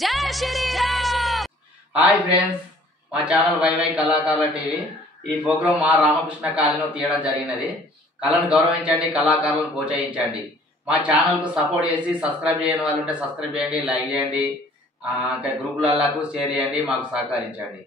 జై Sriram. Hi friends, మా channel YY కళాకారుల టీవీ. ఈ ప్రోగ్రాం మా రామకృష్ణ కాలనీలో తీయడం జరిగినది. కళను గౌరవించండి, కళాకారులను ప్రోత్సహించండి. మా ఛానల్కు సపోర్ట్ చేసి సబ్స్క్రైబ్ చేయని వాళ్ళు ఉంటే సబ్స్క్రైబ్ చేయండి, లైక్ చేయండి, ఇంకా గ్రూపులకు షేర్ చేయండి, మాకు సహకరించండి.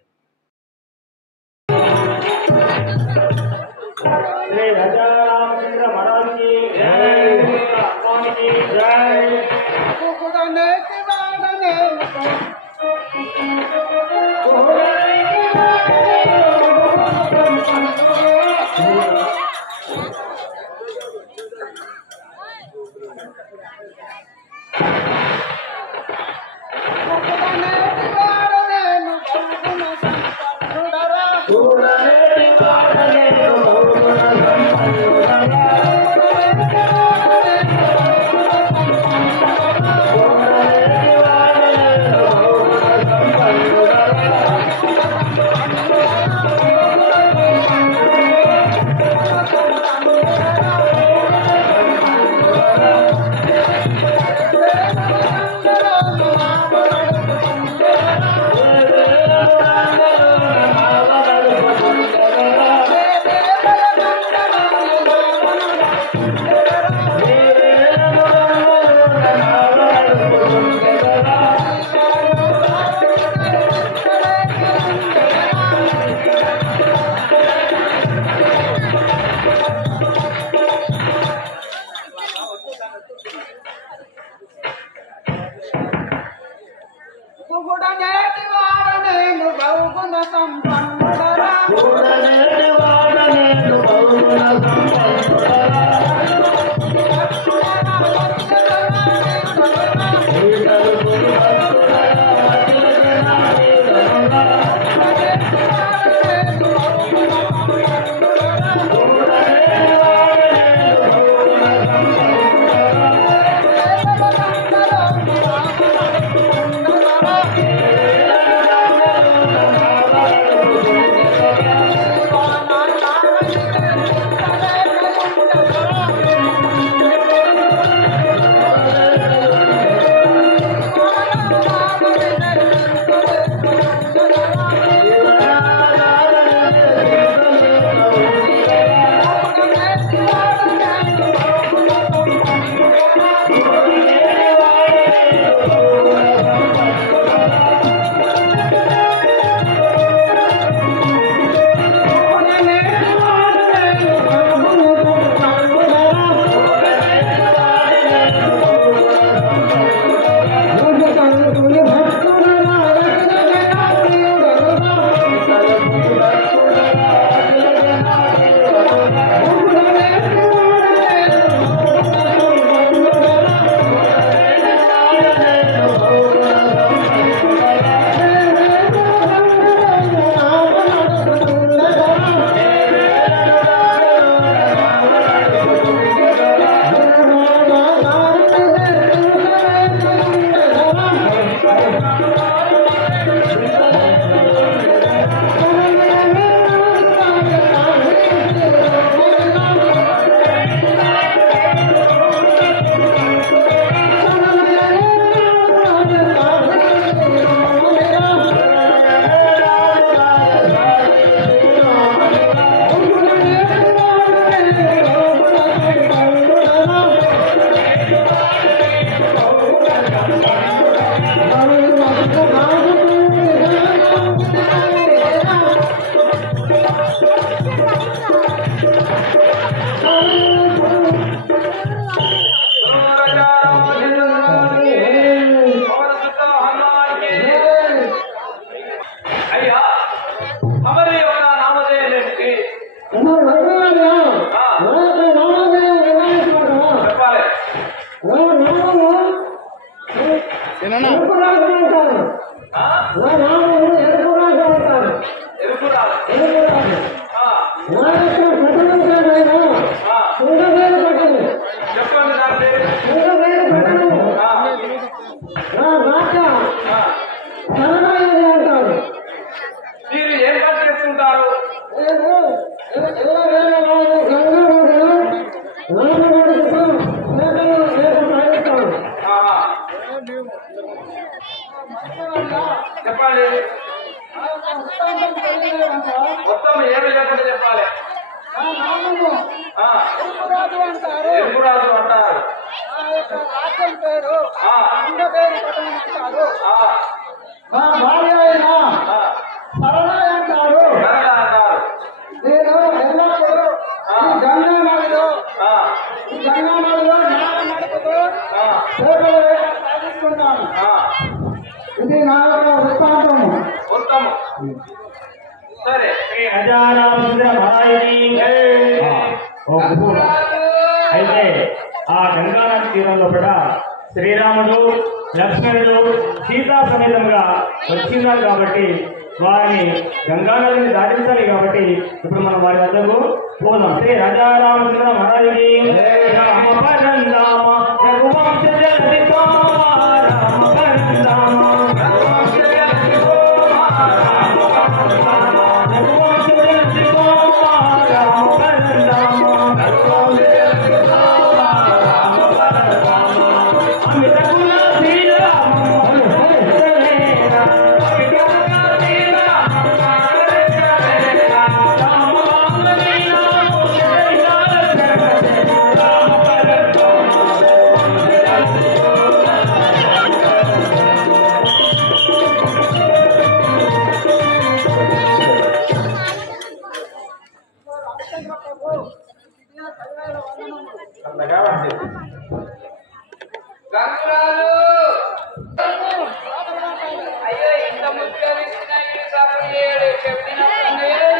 చెప్పండి. మొత్తం ఏమి లేకుండా చెప్పాలి. ఎరుకురాజు అంటారు. మా భార్య అయిన సరళ అంటారు. నేను ఎల్లప్పుడూ గంగా నదిలో నాన్న నడుపుతూ చేపల వేట సాగిస్తున్నాను. ఇది నా వృత్తాంతము. ఉత్తమం. సరే. అయితే ఆ గంగానది తీరంలో కూడా శ్రీరాముడు లక్ష్మణుడు సీతా సమేతంగా వచ్చిన్నారు కాబట్టి వారిని గంగానదిని దాటించాలి కాబట్టి ఇప్పుడు మనం వారి వద్దకు పోదాం. శ్రీ రాజారామచంద్ర మహారాజుని రామ పరందామ రఘువంశ జలది రామ పరందామ రఘువంశ జలది రామ పరందామ అమిత గుణ శ్రీరామ గంగురాలు అయ్యో ఇంత ముఖ్యం చెప్పినలేవు.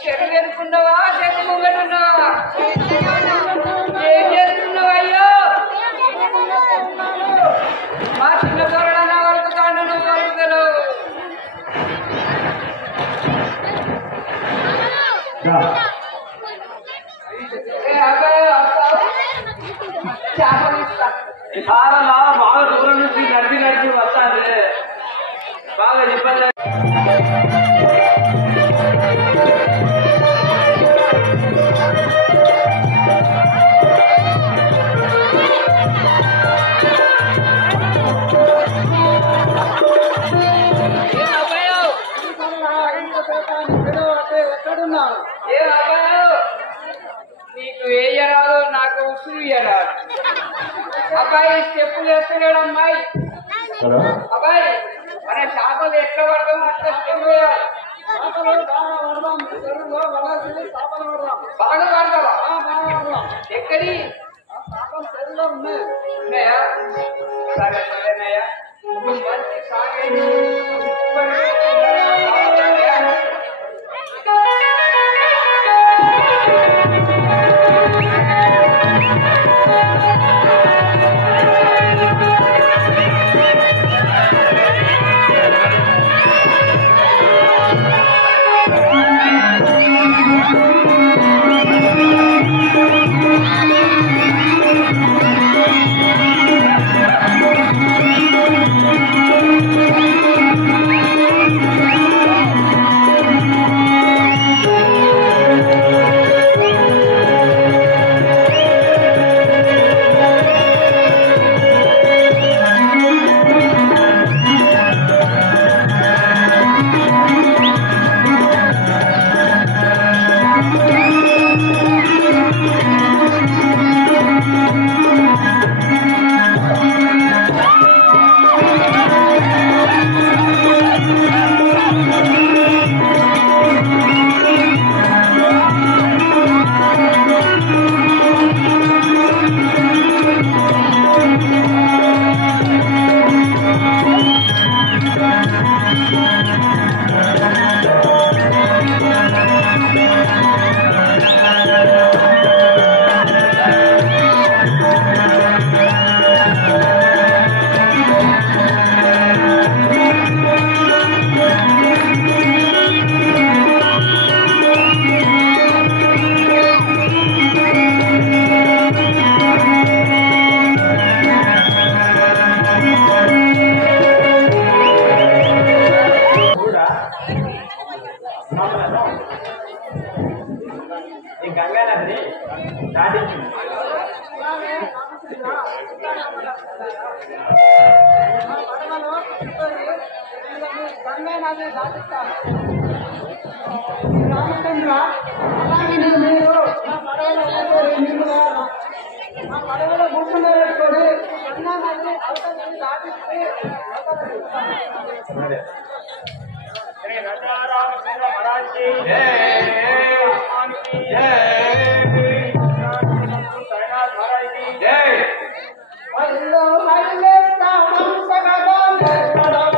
చెరువు వెనుకున్నావా చెరువు ముంగటున్నావా? ఏం చేస్తున్నావు? అయ్యో మా చిన్న తోరడన్నా వరకు తాండు నువ్వు వరకు చాలా బాగా దూరం నుంచి నడిపి వస్తాను. బాగా ఇబ్బంది. ఎక్కడున్నావు? ఏ అబ్బాయి నీకు వేయరాదు, నాకు ఉసురు ఇయ్యరాదు. అబ్బాయి స్టెప్పులు వేస్తున్నాడు. అమ్మాయి అబ్బాయి మన చేపలు ఎట్లా పడతాం అట్లా స్టెప్ వేయాలి. బాగా పడతావా? ఎక్కడి ఉన్నాయా? సరే సరేనయ్యా. మంచి సాగేది ఉన్నది దాటించింది. రామచంద్ర అలాగే మీరు నా పడవలో కూర్చుని పెట్టుకొని గంగా నది అవతలని దాటిస్తే శ్రీ రాజారామచంద్ర మహారాజ్కి సాయినాథ్ మహారాజ్కి అయ్యో మైలేస్తా హంసగదాం పడవ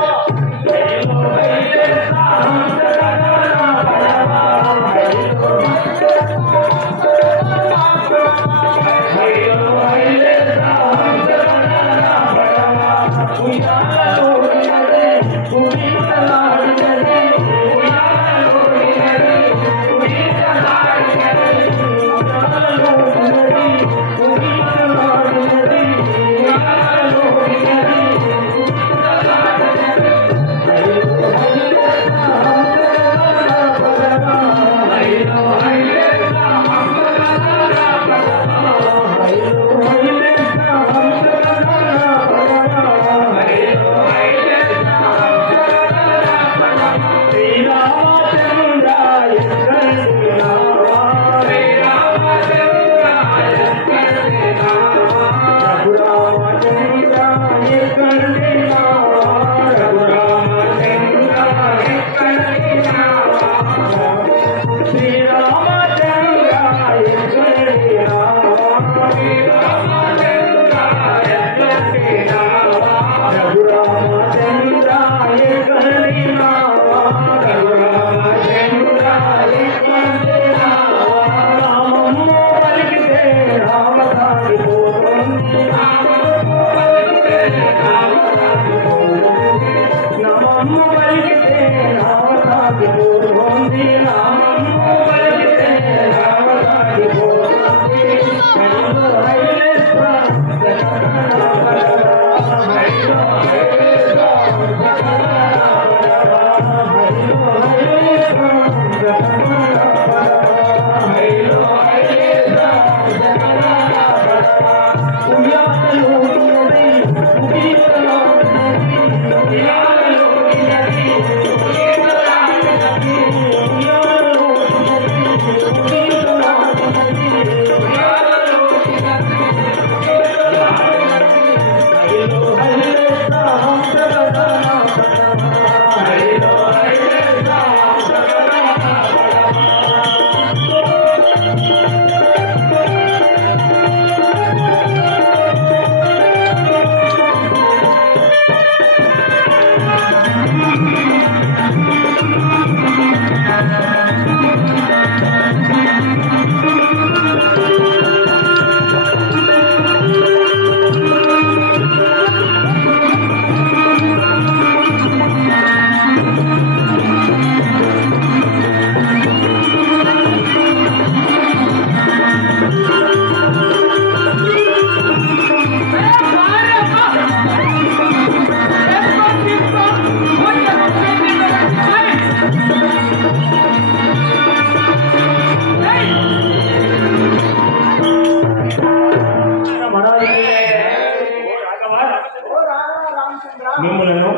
మిమ్మలను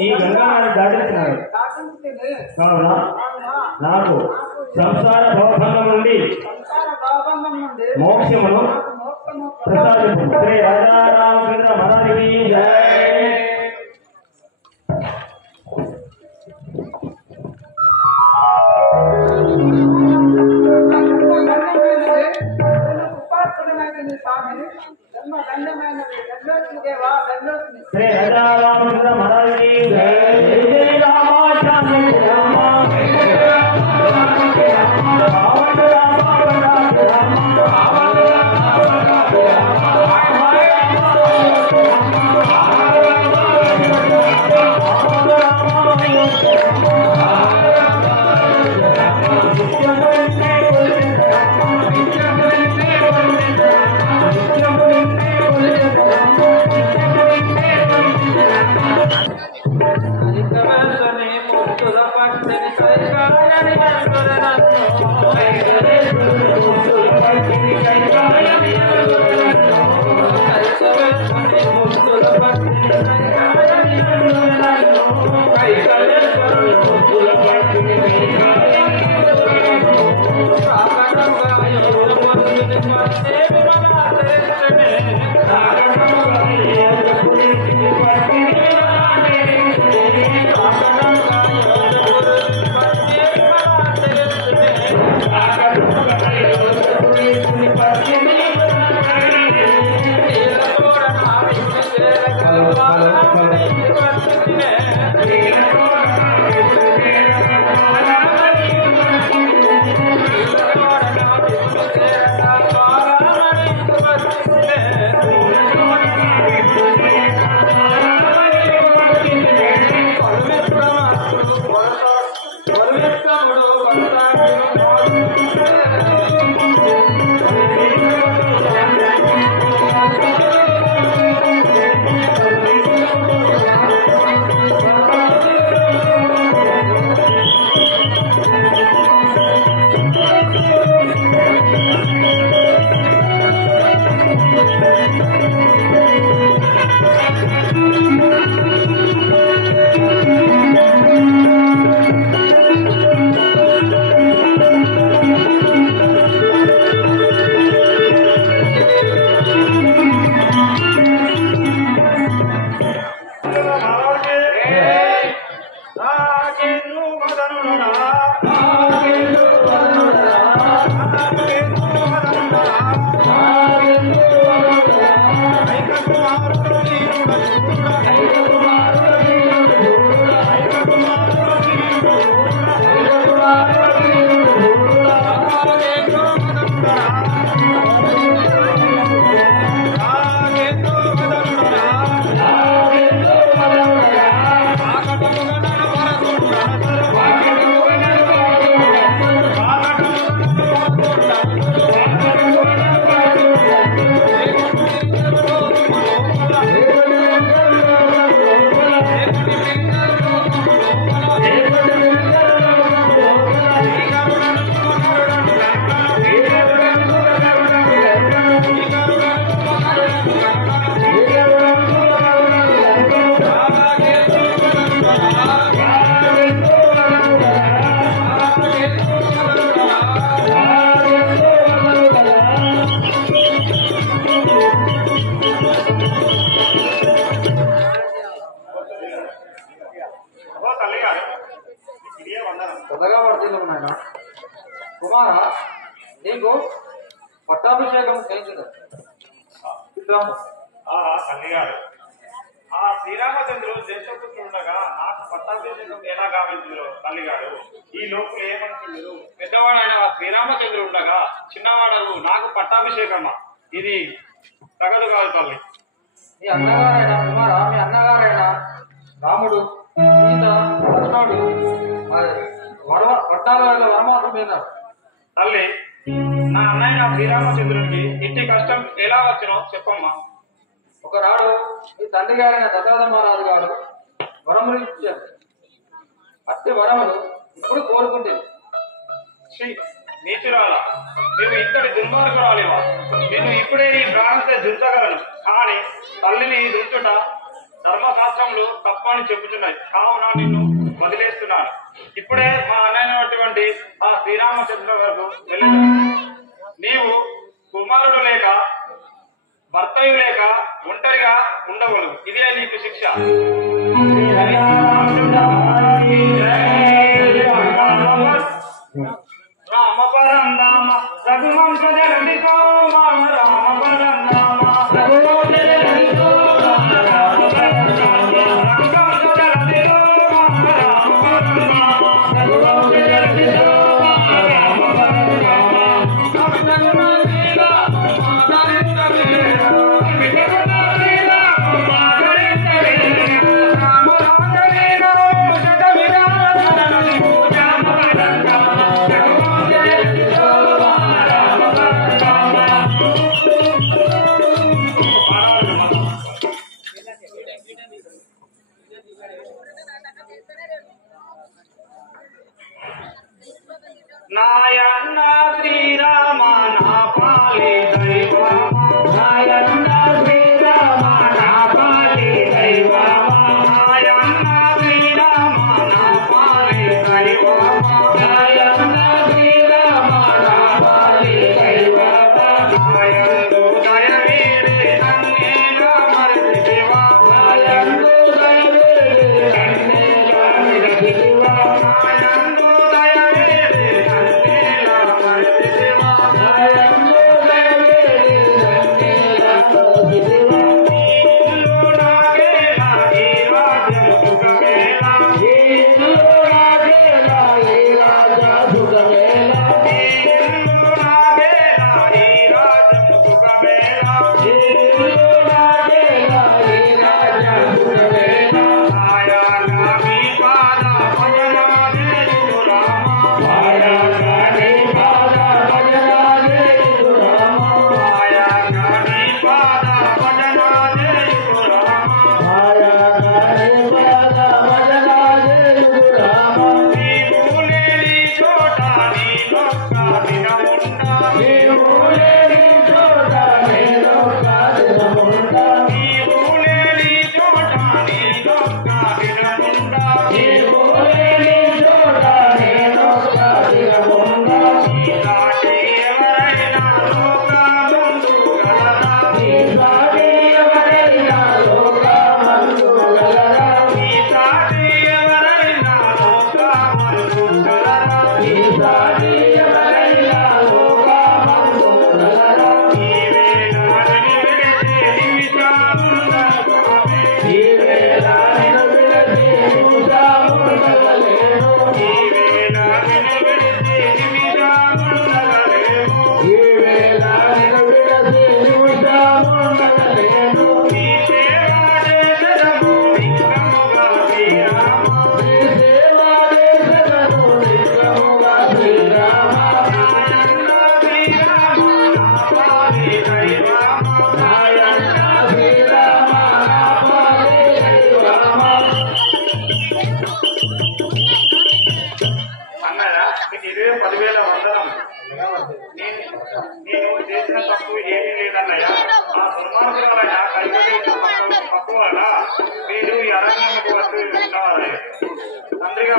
ఈ గంగాను దాటించినారు కావున నాకు సంసార భవభంగం నుండి మోక్షమును ప్రసాదించు. శ్రీ రాజారామచంద్ర మహారాజుకి జై. శ్రీ రాజారామచంద్ర మహారాజుకి జై. జై రామాచార్య రామ కుమార నీకు పట్టాభిషేకం కలిగింది. తల్లి గారు, ఆ శ్రీరామచంద్రుడు దేశపుత్రుడు ఉండగా నాకు పట్టాభిషేకం ఎలా గావించారు తల్లి గారు? ఈ లోపులు ఏమంటున్నారు? పెద్దవాడైన శ్రీరామచంద్రుడు ఉండగా చిన్నవాడవు నాకు పట్టాభిషేకమా? ఇది తగదు కాదు తల్లి. మీ అన్నగారైనా కుమార, మీ అన్నగారైనా రాముడు, సీత, లక్ష్మణుడు పట్టాభిషేకం వనవాసం మీద తల్లి, నా అన్నయ్య శ్రీరామచంద్రుడికి ఇంటి కష్టం ఎలా వచ్చినో చెప్పమ్మా. ఒకనాడు మీ తండ్రి గారైన దశరథ మహారాజు గారు వరములు ఇచ్చారు. అట్టి వరములు ఇప్పుడు కోరుకుంటుంది. శ్రీ నీచురాల, నువ్వు ఇంతటి దుర్మార్గురాలివా? నేను ఇప్పుడే ఈ ప్రాంత దుర్చగలను, కానీ తల్లిని దుర్చుట ధర్మశాస్త్రములు తప్పని చెబుతున్నాయి. కావున నిన్ను వదిలేస్తున్నాను. ఇప్పుడే మా అన్నైనటువంటి ఆ శ్రీరామచంద్ర వరకు వెళ్ళి నీవు కుమారుడు లేక భర్తయు లేక ఒంటరిగా ఉండవలదు. ఇదే నీకు శిక్ష. రామ పరందామ రఘువంశ జగతి సోమ రామ పరందామ రఘువంశ జగతి సోమ రామ పరందామ రఘువంశ జగతి సోమ రామ పరందామ రఘువంశ జగతి సోమ రామ పరందామ అష్టగుణ లీల మాధరించలే వికరణ లీల మాధరించలే రామ రాజలీల జగ విరాజ రామ పరందామ రఘువంశ జగతి సోమ రామ పరందామ. నాయన్న శ్రీరామ నా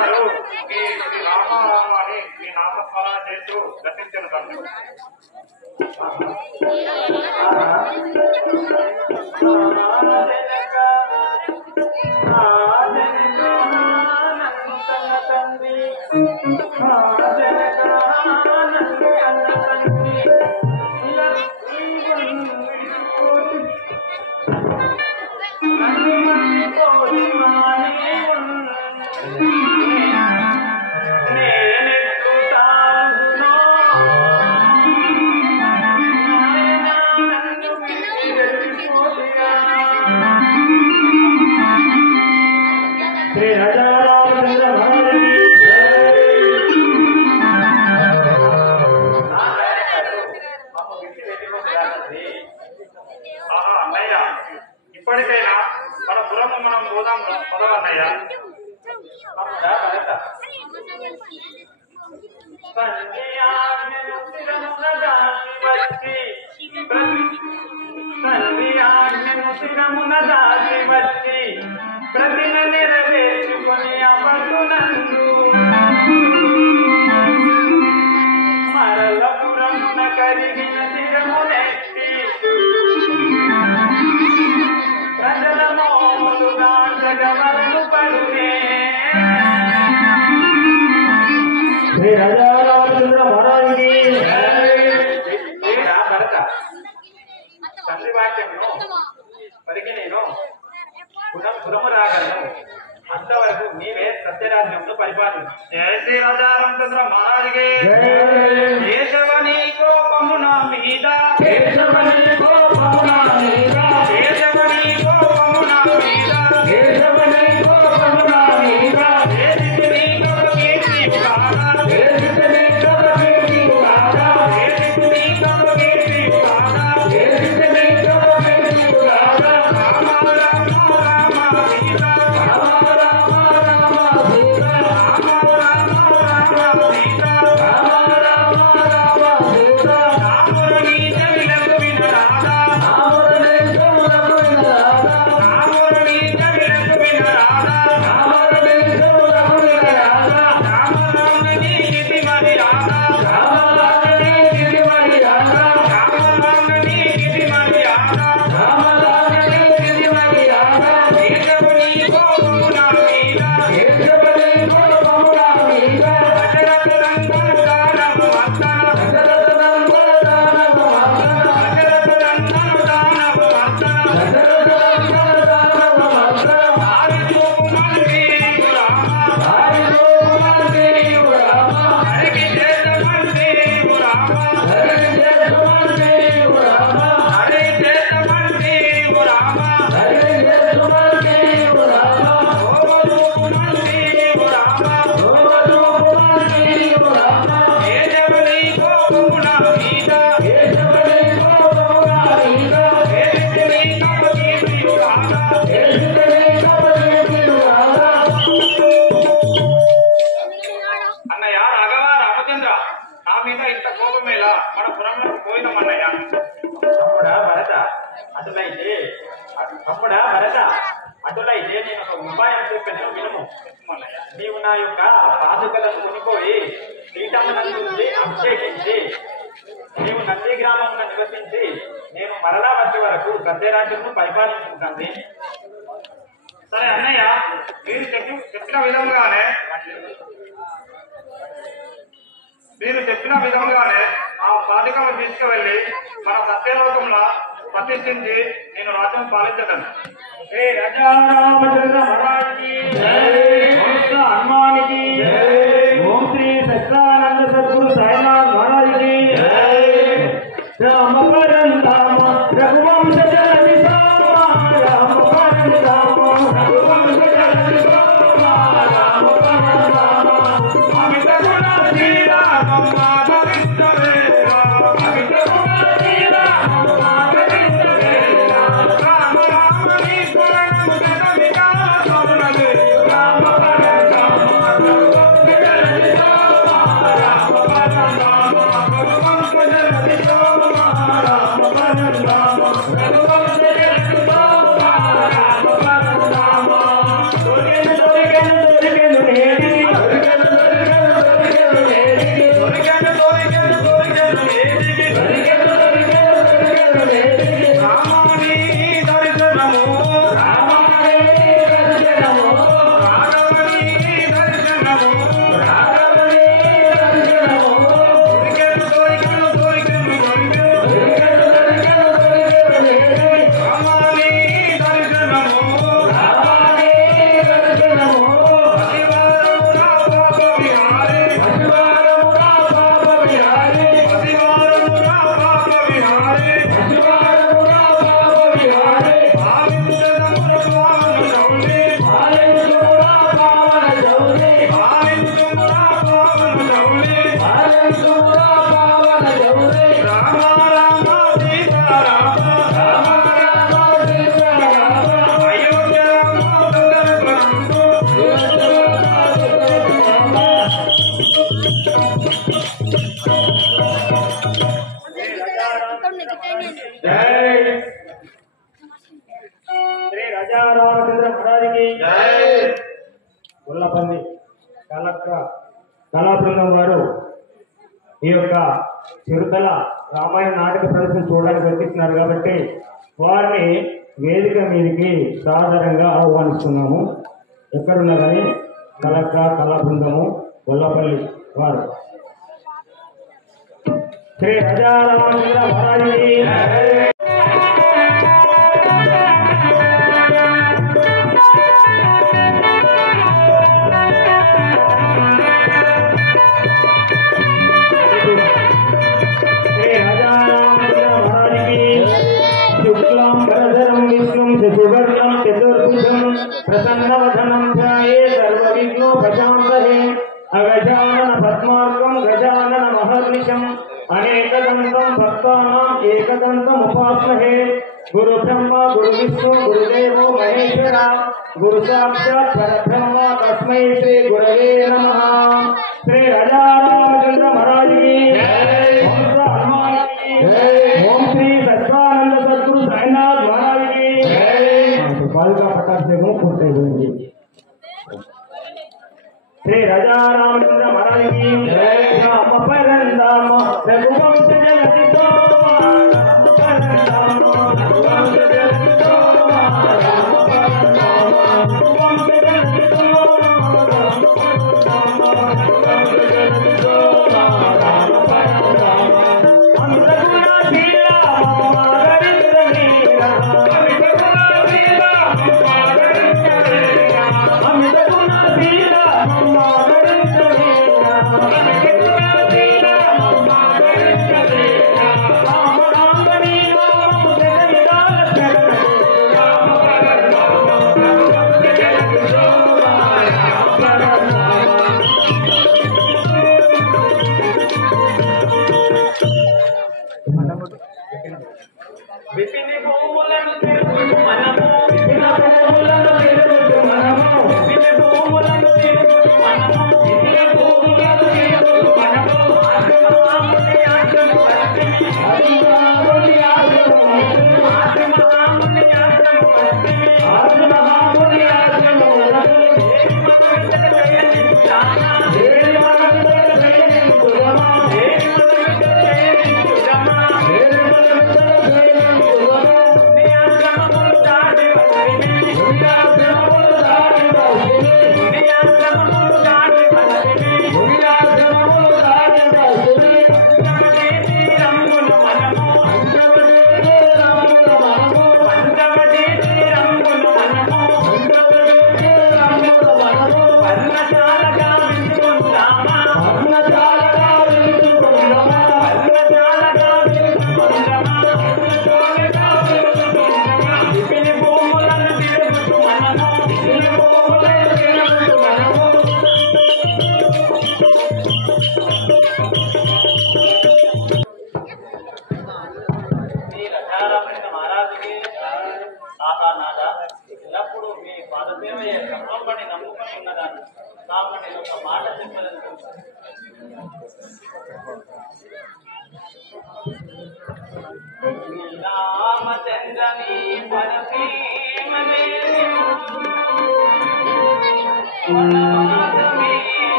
గారు మీ శ్రీ రామారామ అని మీ నామస్మరణ చేస్తూ దర్శించను తండ్రి. అన్నయ్య, ఇప్పటికైనా మన పురము మనం పోదాం పదవన్నయ్య. ప్రతిన నెరవేర్చుకొని అపటునందు మరలపురమున కరిగిన శిరమునెత్తి ప్రజల మోములుగా జగవలను పడునే. భరత తండ్రి వాక్యంను పరిగి నేను పురము రాగలను. అంతవరకు నీవే సత్యరాజ్యంలో పరిపాలించు. జయ శ్రీ రాజా రామచంద్ర మహారాజుకి. కేశవని కోపము నా మీద, కేశవని కోపము నా మీద, కేశవని కోపము నా మీద, కేశవని కోపము నా మీద. దేశిని కబకి శివగానా, దేశిని కబకి శివగానా, దేశిని కబకి శివగానా, దేశిని కబకి శివగానా. రామ రామ రామ సీతా, రామ రామ రామ సీతా, రామ రామ రామ సీతా, రామ రామ రామ సీతా. రాముని చెవిలకు వినరాదా, రాముని చెవులకు వినరాదా, రాముని చెవిలకు వినరాదా, రాముని చెవులకు వినరాదా. రామరాముని గిరి మర్యాదా, రామరాముని గిరి మర్యాదా, రామరాముని గిరి మర్యాదా, రామరాముని గిరి మర్యాదా. కేశవుని కోపము నా మీద, కేశవుని కోపము నా మీద. దశరథ నందన దానవ మర్దన, దశరథ నందన దానవ మర్దన, దశరథ నందన దానవ మర్దన, దశరథ నందన దానవ మర్దన. ఆరితోపు మందిరు రామ, ఆరితోపు మందిరు రామ, హరికి చేత మందిరు రామ, హరికి చేత మందిరు రామ, హరి చేత మందిరు రామ, హరి చేత మందిరు రామ. ఓవరూపు మందిరు రామ, ఓవరూపు మందిరు రామ. కేశవని కోపము నా మీద, కేశవని కోపము నా మీద. దేశిని కబకి శివగానా, దేశిని కబకి శివగానా. అన్నయ్య రాఘవ రామచంద్ర, నా మీద ఇంత కోపమేలా? మన పురంలో పోయినామన్నయ్య. తమ్ముడా భరత, అటులైతే నేను ఒక ఉపాయం చెప్పాను, వినము. నీవు నా యొక్క పాదుకలను కొనుక్కోయి పీఠమునందు అభిషేకించి నీవు నంది గ్రామంలో నివసించి నేను మరలా వచ్చే వరకు సత్యరాజ్యంను పరిపాలించుకుంటాను. సరే అన్నయ్య, మీరు చెప్పిన విధంగానే ఆ పాదుకలను తీసుకువెళ్ళి మన సత్యలోకంలో ప్రతిష్ఠించి నేను రాజ్యం పాలించగలను. శ్రీ రాజా రామచంద్ర మహారాజుకి హనుమానికి, ఓం శ్రీ సత్యానంద సద్గురు సాయినాథ్ మహారాజుకి. రామ పరంధామ రఘువంశ జనని సామ, రామ పరంధామ రఘువంశ జనని సామ, రామ పరంధామ. అమిత గుణ శ్రీరామ పవిత్ర వేద, అమిత గుణ శ్రీరామ పవిత్ర వేద. రామ రామ నీ శరణము జగమిగా ఉల్లపల్లి కళాబృందం వారు ఈ యొక్క చిరుతల రామాయణ నాటక ప్రదర్శన చూడడానికి వచ్చిస్తున్నారు కాబట్టి వారిని వేదిక మీదకి సాధారణంగా ఆహ్వానిస్తున్నాము. ఎక్కడున్నా కానీ కళాబృందము ఉల్లపల్లి వారు. శ్రీ రాజారామచంద్ర మహారాజుకి శశివర్ణం చతుర్భుజం ప్రసన్నవదనం ధ్యాయే సర్వవిఘ్నోపశాంతయే అగజానన పద్మార్కం గజానన మహర్నిశం అనేకదంతం భక్తానాం ఏకదంతం ఉపాస్మహే. గురు బ్రహ్మ గురు విష్ణు గురుదేవో మహేశ్వర గురు సాక్షాత్ పరబ్రహ్మ తస్మై శ్రీ గురవే నమః. శ్రీ రాజారామచంద్ర మహారాజుకి ఓం శ్రీ సత్యానంద సద్గురు సాయినాథ్ మహారాజుకి పాదుకా పట్టాభిషేకం పూర్తయిపోయింది. శ్రీ రాజారామచంద్ర మహారాజుకి రామ పరందామ రఘువంశ జగతి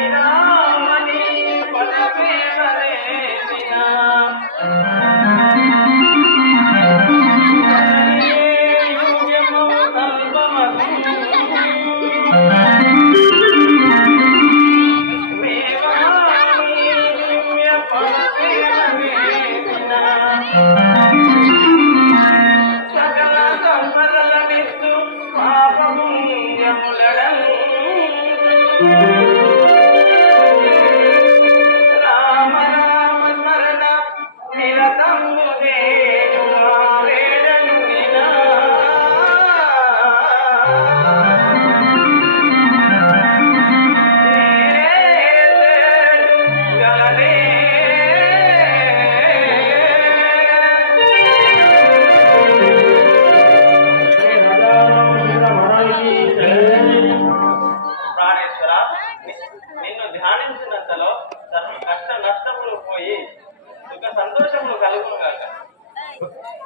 శ్రీరామని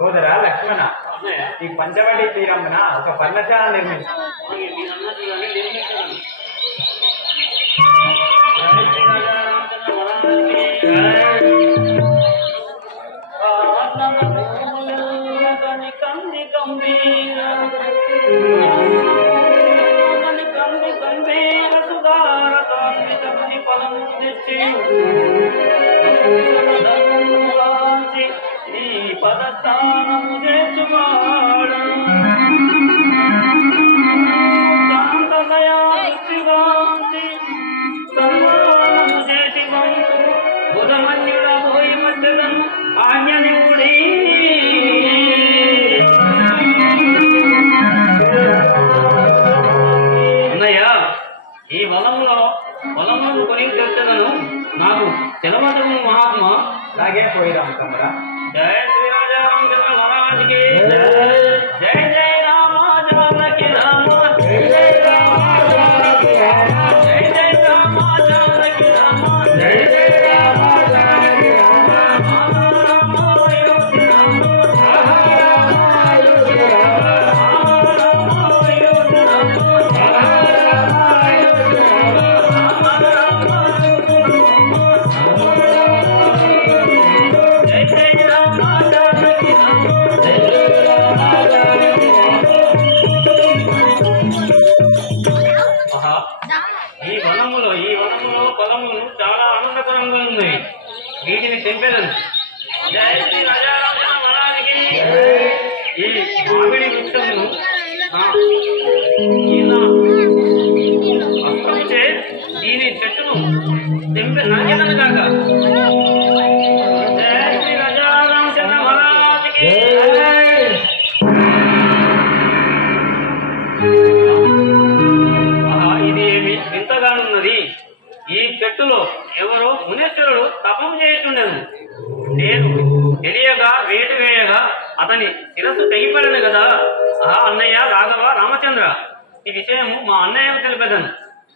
సోదరా లక్ష్మణ, ఈ పంచవటి తీరమున ఒక పర్ణశాల నిర్మించు. పదస్థానము చేర్చువాడు శాంతదయాగాంతి సన్మానము చేసి వంతు బుధమన్యుడ పోయి మధ్యదను ఆజ్ఞనివుడి అన్నయ్య, ఈ వలములను కొని తెచ్చదను నాకు తెలవదు మహాత్మ. అలాగే పోయిరాం తమ్ముడా. జయ శ్రీ రాజా రామచంద్ర మహారాజ్ కి జయ జయ రామ జానకి రామ జయ జయ రామ జానకి రామ జయ జయ రామ జానకి రామ జయ జయ రామ జానకి రామ రామ రామ అయోధ్య రామ రామ రామ అయోధ్య రామ రామ రామ అయోధ్య రామ రామ రామ అయోధ్య రామ రామ రామ జయ జయ రామ జానకి రామ జయ జయ రామ జానకి రామ. ఆహా, ఈ వనములో పొలములు చాలా ఆనందకరంగా ఉన్నాయి. వీటిని తెంపేదను. జయ శ్రీ రాజారామ మహారాజుకి. ఈ మామిడి వృక్షమును అస్తముచే దీని చెట్టును తెంపే నాకెదను కాక. జయ శ్రీ రాజారామచంద్ర మహారాజుకి. ఇది ఏమి వింతగానున్నది. ఈ చెట్టులో ఎవరో మునేశ్వరుడు తపం చేయుచుండెను. నేను తెలియగా వేటు వేయగా అతని శిరస్సు తెగిపడను కదా. అన్నయ్య రాఘవ రామచంద్ర, ఈ విషయము మా అన్నయ్యకు తెలిపెదను.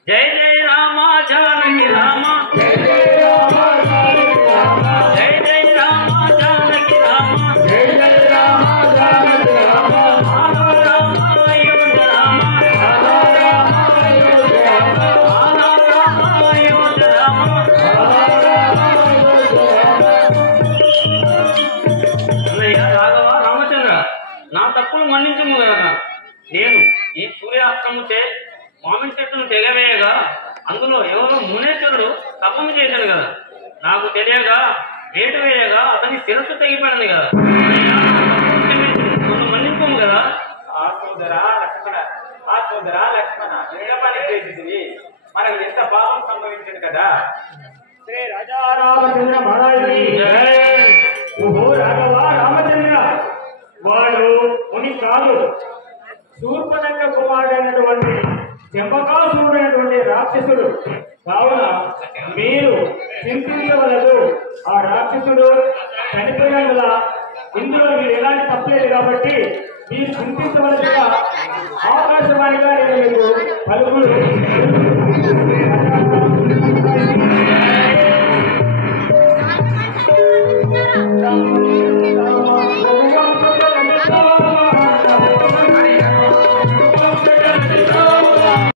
జయ జయ రామ జానకి రామ జయ జయ రామ జానకి రామ జయ జయ రామ జానకి రామ జయ జయ రామ జానకి రామ రామ రామ అయోధ్య రామ రామ రామ అయోధ్య రామ రామ రామ అయోధ్య రామ రామ రామ అయోధ్య రామ. అన్నయ్య రాఘవ రామచంద్ర, నా తప్పులు మన్నించుము కదా. నేను ఈ సూర్యాస్తముచే మామిడి చెట్టును తెగవేయగా అందులో ఎవరో మునేశ్వరుడు తపము చేశాడు కదా. నాకు తెలియగా వేటు వేయగా అతని శిరస్సు తెగిపడింది కదా. నన్ను మన్నింపము కదా. ఆ సోదరా లక్ష్మణ ఏ పని చేసింది? మనకు ఎంత పాపం సంభవించింది కదా. శ్రీ రాజా రామచంద్ర మహారాజుకి ఓహో రాఘవ రామచంద్ర, వాడు ముని కాదు, శూర్పణఖ కుమారుడైనటువంటి చెంపకాసురుడైనటువంటి రాక్షసుడు. కావున మీరు చింతించవలదు. ఆ రాక్షసుడు చనిపోయిన ఇందులో మీరు ఎలాంటి తప్పలేదు కాబట్టి మీరు చింతించవలసిన ఆకాశవాణిగా నేను మీకు పలుకులు